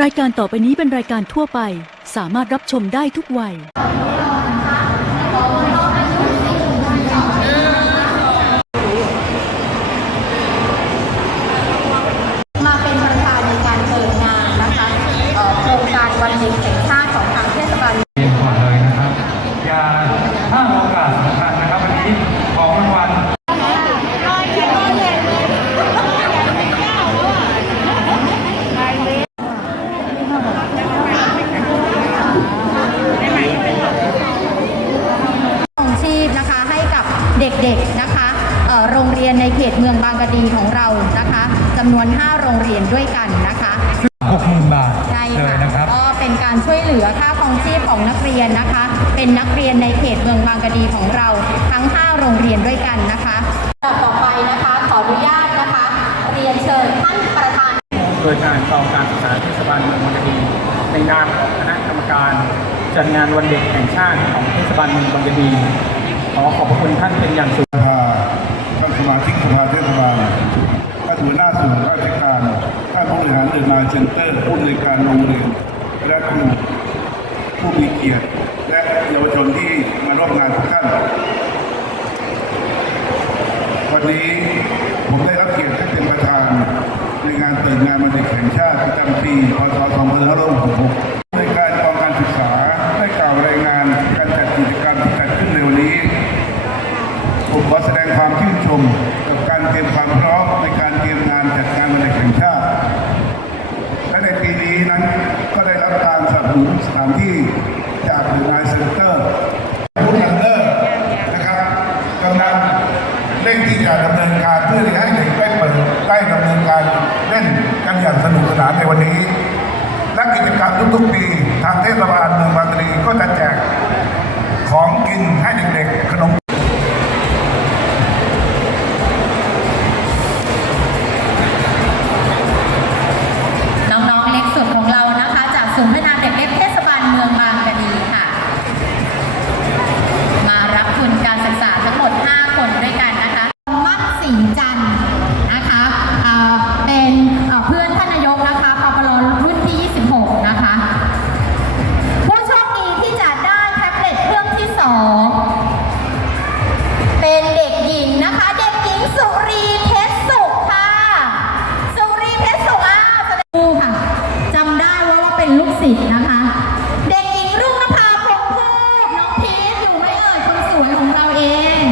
รายการต่อไปนี้เป็นรายการทั่วไป สามารถรับชมได้ทุกวัย มาเป็นประธานในการเปิดงานนะคะเอ่อโครงการวันเด็กแห่ง บางกะดีของเรานะคะจำนวน 5 โรงเรียนด้วยกันนะคะ60,000 บาทใช่เลค่ะยนะครับ ก็เป็นการช่วยเหลือค่าครองชีพของนักเรียนนะคะ เป็นนักเรียนในเขตเมืองบางกะดีของเราทั้ง 5 โรงเรียนด้วยกันนะคะต่อไปนะคะขออนุญาตนะคะ เรียนเชิญท่านประธานโดยการกองการศึกษาเทศบาลเมืองบางกะดีในนามของคณะกรรมการจัดงานวันเด็กแห่งชาติของเทศบาลเมืองบางกะดีขอขอบพระคุณท่านเป็นอย่างสูงสภาท่านสมาชิกสภาเทศบาลท่านหัวหน้าราชการท่านผู้บริหารเดินมาเซ็นเตอร์ผู้บริการโรงเรียนและครูผู้มีเกียรติ และเยาวชนที่มาร่วมงานทุกท่าน วันนี้ผมได้รับเกียรติให้เป็นประธานในงานเปิดงานวันเด็กแห่งชาติประจำปีพศ2566 นุนสถานที่จากหน่วยงานเซ็นเตอร์พุทธันเดอร์นะครับกำลังเร่งที่จะดำเนินการเพื่อให้เด็กได้เปิดได้ดำเนินการเล่นกันอย่างสนุกสนานในวันนี้และกิจกรรมทุกๆปี ทางเทศบาลเมืองบางรีก็จะแจก ว่าเป็นลูกศิษย์นะคะ เด็กหญิงรุ่งนภาพงษ์พูดน้องพีชอยู่ไหมเอ่ยคนสวยของเราเอง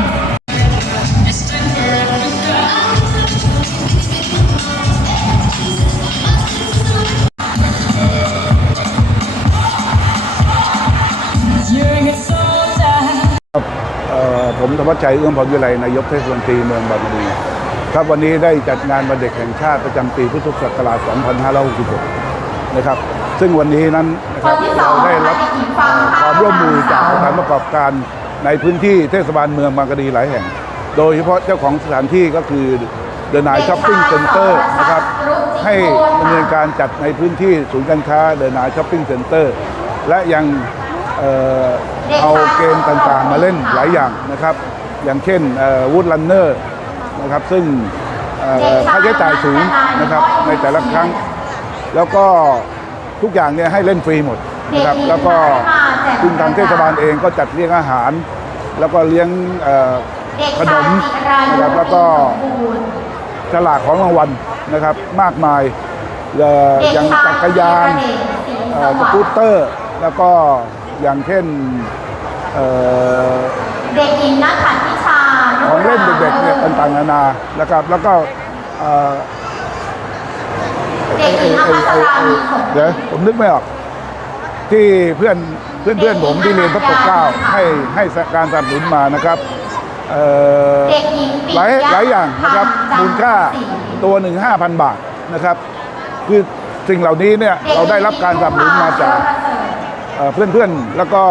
ผมธวัชชัยเอื้อมพรวิไลนายกเทศมนตรีเมืองบางกะดีครับวันนี้ได้จัดงานวันเด็กแห่งชาติประจำปีพุทธศักราช 2566 นะครับ ซึ่งวันนี้นั้นนะครับคนที่สอเรางได้รับนะคะเด็กหญิงฟางเอ่อความร่วมมือจากสถานประกอบการในพื้นที่เทศบาลเมืองบางกะดีหลายแห่ง โดยเฉพาะเจ้าของสถานที่ก็คือเดนายช้อปปิ้งเซ็นเตอร์นะครับให้ดำเนินการจัดในพื้นที่ศูนย์การค้าเดนายช้อปปิ้งเซ็นเตอร์และยังเอ่อเอาเกมต่างๆ มาเล่นหลายอย่างนะครับ อย่างเช่นวูดลันเนอร์นะครับซึ่งเอ่อค่าใช้จ่ายสูงนะครับในแต่ละครั้ง แล้วก็ทุกอย่างเนี่ยให้เล่นฟรีหมดนะครับแล้วก็ซึ่งทางเทศบาลเองก็จัดเลี้ยงอาหาร แล้วก็เลี้ยงเอ่อขนมนะครับแล้วก็ฉลากของรางวัลนะครับมากมายเอ่ออย่างจักรยานเอ่อสกูตเตอร์ แล้วก็อย่างเช่นเอ่อเด็กหญิงนัทขันธิชาของเล่นเด็กๆเนี่ยต่างๆนานานะครับแล้วก็ เอ่อเด็กหญิงอภัสรามีผล เดี๋ยวผมนึกไม่ออก ที่เพื่อนเพื่อนเพื่อนผมที่เรียนพระปกเกล้าให้ให้การสนับสนุนมานะครับเอ่อเด็กหญิงปิหลายยะหลายอย่างนะครับพันธ์มูลค่าจันทร์ศรี ตัวหนึ่งห้าพันบาทนะครับ คือสิ่งเหล่านี้เนี่ยเราได้รับการสนับสนุนมาจากเพื่อนเพื่อนๆ แล้วก็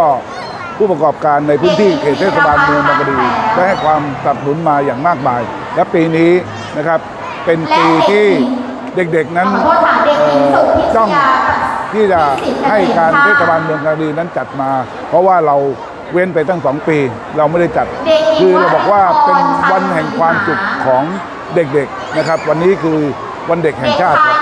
ผู้ประกอบการในพื้นที่เขตเทศบาลเมืองบางกะดีได้ให้ความสนับสนุนมาอย่างมากมาย และปีนี้นะครับเป็นปีที่ เด็กๆนั้นขอโทษค่ะเด็กหญิงสุพิชจ้องยา ที่จะให้การเทศบาลเมืองกาฬีนั้นจัดมา เพราะว่าเราเว้นไปตั้งสองปี เราไม่ได้จัด เด็กหญิงคือเราบอกว่าเป็นวรพรวันแห่งความสุขของเด็กๆนะครับ วันนี้คือวันเด็กแห่งชาติครับ